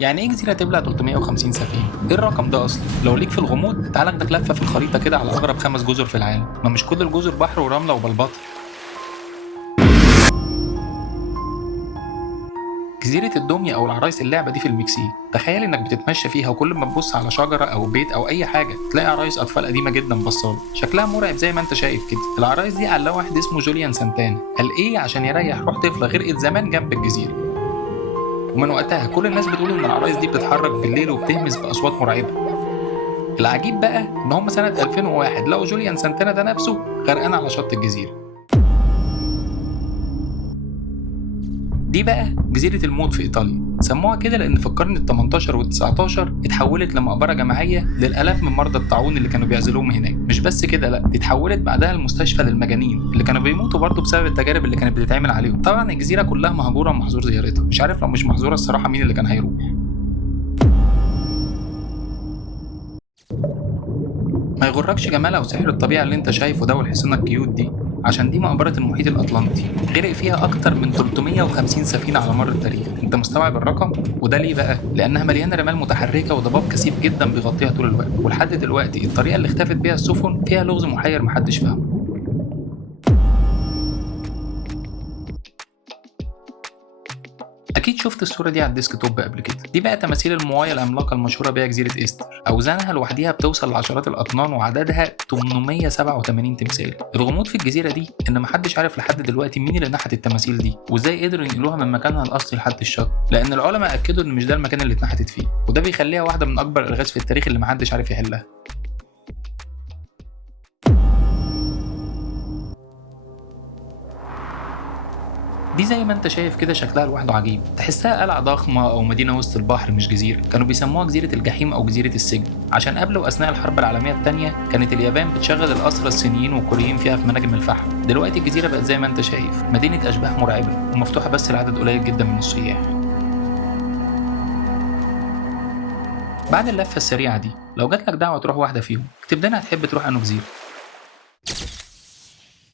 يعني ايه جزيرة تبلع 350 سفينة؟ ايه الرقم ده اصلا؟ لو ليك في الغموض تعال اخدك لفة في الخريطة كده على اغرب 5 جزر في العالم، ما مش كل الجزر بحر ورملة وبلبطة. جزيرة الدمية أو العرايس اللعبة دي في المكسيك، تخيل إنك بتتمشى فيها وكل ما تبص على شجرة أو بيت أو أي حاجة تلاقي عرايس أطفال قديمة جدا بصالة، شكلها مرعب زي ما أنت شايف كده. العرايس دي على واحد اسمه جوليان سانتانا، قال إيه عشان يريح روح طفلة غرقت زمان جنب الجزيرة، ومن وقتها كل الناس بتقول إن العرايس دي بتتحرك بالليل وبتهمس بأصوات مرعبة. العجيب بقى إن هم سنة 2001 لقوا جوليان سانتانا ده نفسه غرقان على شط الجزيرة. دي بقى جزيرة الموت في إيطاليا، سموها كده لأن في القرن ال 18 وال 19 اتحولت لمقبرة جماعية للآلاف من مرضى الطاعون اللي كانوا بيعزلوهم هناك. مش بس كده، لا، دي اتحولت بعدها لمستشفى للمجانين اللي كانوا بيموتوا برضه بسبب التجارب اللي كانت بتتعمل عليهم. طبعا الجزيرة كلها مهجورة ومحظور زيارتها، مش عارف لو مش محظورة الصراحة مين اللي كان هيروح. ما يغركش جمالها وسحر الطبيعة اللي انت شايفه ده والحصانة الكيوت دي، عشان دي مقبرة المحيط الأطلنطي، غرق فيها أكتر من 350 سفينة على مر التاريخ. أنت مستوعب الرقم؟ وده ليه بقى؟ لأنها مليانة رمال متحركة وضباب كثيف جدا بيغطيها طول الوقت، ولحد دلوقتي الطريقة اللي اختفت بيها السفن فيها لغز محير محدش فاهمه. اكيد شفت الصوره دي على الديسك توب قبل كده، دي بقى تماثيل الموايا العملاقه المشهوره بيها جزيره ايستر، اوزانها لوحدها بتوصل لعشرات الاطنان وعددها 887 تمثال. الغموض في الجزيره دي ان محدش عارف لحد دلوقتي مين اللي نحت التماثيل دي وازاي قدروا ينقلوها من مكانها الاصلي لحد الشط، لان العلماء اكدوا ان مش ده المكان اللي اتنحتت فيه، وده بيخليها واحده من اكبر الالغاز في التاريخ اللي محدش عارف يحلها. دي زي ما انت شايف كده شكلها لوحده عجيب، تحسها قلعة ضخمة أو مدينة وسط البحر مش جزيرة. كانوا بيسموها جزيرة الجحيم أو جزيرة السجن عشان قبل وأثناء الحرب العالمية التانية كانت اليابان بتشغل الأسرى الصينيين والكوريين فيها في مناجم الفحم. دلوقتي الجزيرة بقت زي ما انت شايف مدينة أشباح مرعبة ومفتوحة بس لعدد قليل جدا من السياح. بعد اللفة السريعة دي لو جاتلك دعوة تروح واحدة فيهم، تبدأ هتحب تروح أنو جزيرة؟